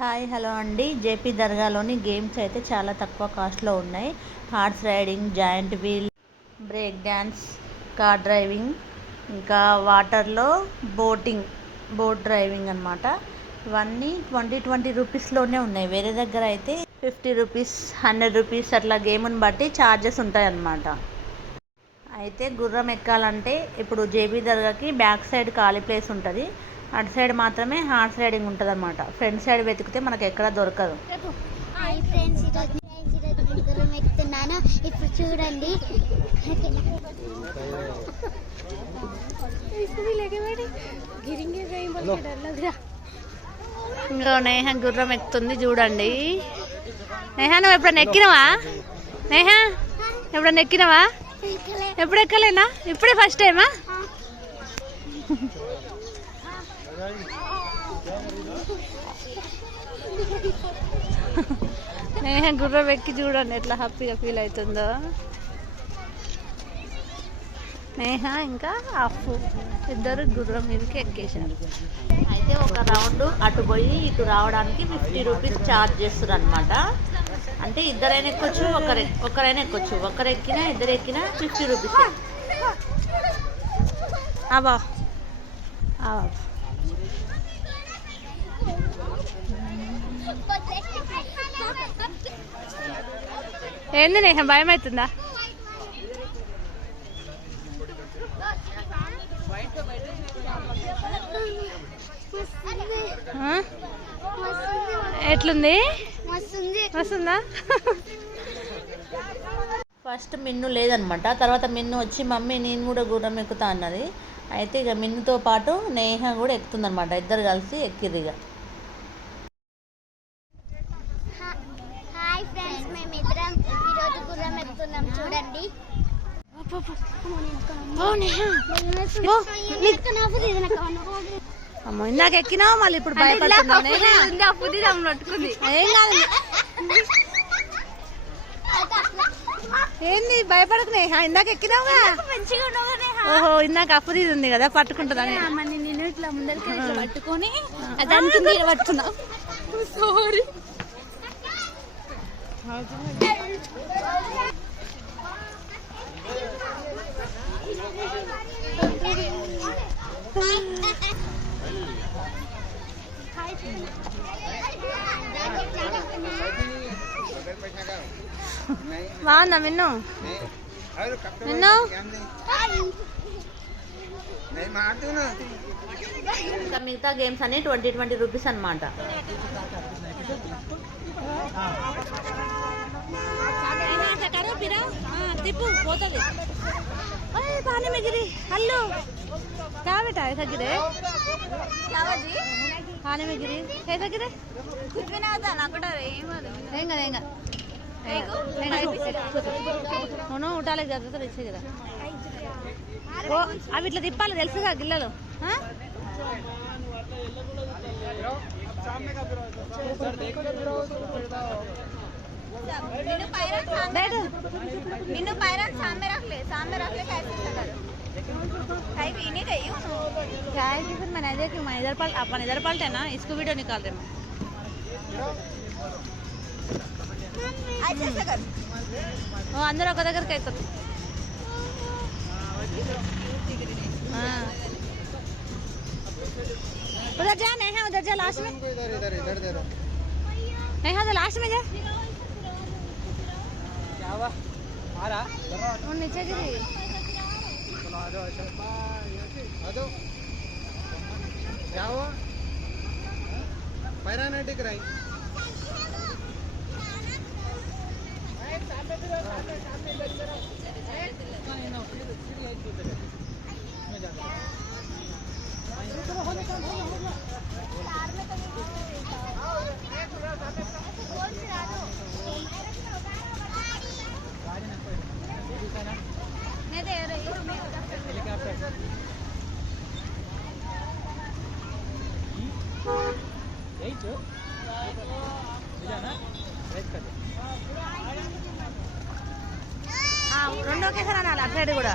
Hi hello అండి. JP దర్గాలోని games అయితే చాలా తక్కువ కాస్ట్లో ఉన్నాయి. Horse riding giant wheel break dance car driving ఇంకా వాటర్లో బోటింగ్ బోట్ డ్రైవింగ్ అనమాట ఇవన్నీ ట్వంటీ ట్వంటీ రూపీస్లోనే ఉన్నాయి. వేరే దగ్గర అయితే ఫిఫ్టీ రూపీస్ హండ్రెడ్ రూపీస్ అట్లా గేమ్ని బట్టి ఛార్జెస్ ఉంటాయి అన్నమాట అయితే గుర్రం ఎక్కాలంటే ఇప్పుడు జేబీ దర్గాకి బ్యాక్ సైడ్ ఖాళీ ప్లేస్ ఉంటుంది. అటు సైడ్ మాత్రమే హార్స్ రైడింగ్ ఉంటుంది అనమాట ఫ్రంట్ సైడ్ వెతికితే మనకు ఎక్కడ దొరకదు. ఎక్కుతున్నాను. ఇప్పుడు చూడండి. ఇంకా నేహ గుర్రం ఎక్కుతుంది చూడండి. నేహ నువ్వు ఎప్పుడన్నా ఎక్కినవా? నేహ ఎప్పుడన్నా ఎక్కినవా? ఎప్పుడు ఎక్కలేనా ఇప్పుడే ఫస్ట్ టైమా నేహ గుర్రం ఎక్కి చూడండి ఎట్లా హ్యాపీగా ఫీల్ అవుతుందో. నేహ ఇంకా అప్పు ఇద్దరు గుర్రం మీదకి ఎక్కేశారు. అయితే ఒక రౌండ్ అటు పోయి ఇటు రావడానికి ఫిఫ్టీ రూపీస్ ఛార్జ్ చేస్తారు అనమాట అంటే ఇద్దరైనా ఎక్కొచ్చు ఒకరు ఒకరైనా ఎక్కొచ్చు. ఒకరు ఎక్కినా ఇద్దరు ఎక్కినా ఫిఫ్టీ రూపీస్. అవా అవా ఏంది నేహ భయం అవుతుందా? ఎట్లుంది? వస్తుందా ఫస్ట్ మిన్ను లేదనమాట. తర్వాత మిన్ను వచ్చి మమ్మీ నేను కూడా గుర్రం ఎక్కుతా అన్నది. అయితే ఇక మిన్నుతో పాటు నేహ కూడా ఎక్కుతుందనమాట. ఇద్దరు కలిసి ఎక్కిర్రు ఇక. హాయ్ ఫ్రెండ్స్ మేమిద్దరం ఈరోజు గుర్రం ఎక్కుతున్నాం. చూడండి. అమ్మో ఇందాక ఎక్కినావు మళ్ళీ? ఇప్పుడు భయపడుతున్నావు నేహ. ఏం కాదు. ఏంది భయపడకు నేహ ఇందాక ఎక్కినావుగా? ఓహో ఇందాక అప్పు తీది ఉంది కదా పట్టుకుంటుందని. నేను ఇట్లా ముందరికి పట్టుకొని దానికి మీరు పట్టుకున్నా. సారీ బాగుందా మిన్ను మిన్ను మిగతా గేమ్స్ అన్ని ట్వంటీ ట్వంటీ రూపీస్ అనమాట తిప్పు పోతుంది పానీ మిగిరి మిగిరి ఏం కదా ఏం కదా మనం ఉటాలకు చదువుతా ఇచ్చే కదా ఓ అవి ఇట్లా తిప్పాలి తెలుసుగా గిల్లలు ఆ? बैठ मीनू पैरन सामने रख ले सामने रख ले कैसे सकर कहीं पीने गई हूँ क्या है कि फिर मैंने देखी मैं इधर पलट अपन इधर पलटे ना इसको वीडियो निकाल रहे मैं ऐसे सकर ఓ అందరూ ఒక దగ్గరికి ఎక్కుతారు हाँ। उधर जा नहीं है उधर जा लास्ट में इधर इधर इधर दे दो नहीं है उधर लास्ट में जा क्या हुआ आ रहा वो नीचे गिरी चलो आ जाओ अच्छा आ जाओ क्या हुआ पैरा नहीं टिक रही কাঠের গোড়া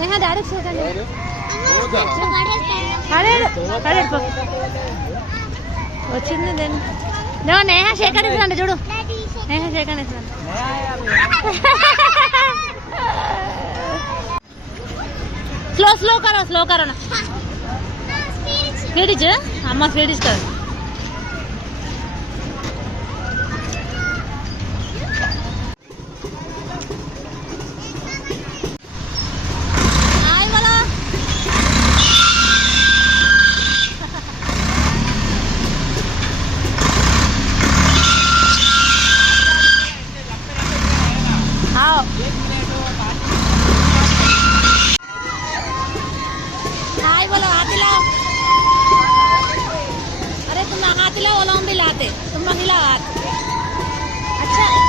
నేహా డైరెక్ట్ చూడండి వచ్చింది నేను నేహా శేఖర్ ఇస్తున్నాను చూడు. నేహా శేఖర్ స్లో స్లో కరో స్లో కరోనా. స్పీడ్ ఇచ్చు. అమ్మ స్పీడ్ ఇస్తారు हाय बोलो हाथ हिलाओ। अरे तुम हाथ हिलाओ भी लाते। तुम हिलाओ हाथ। अच्छा।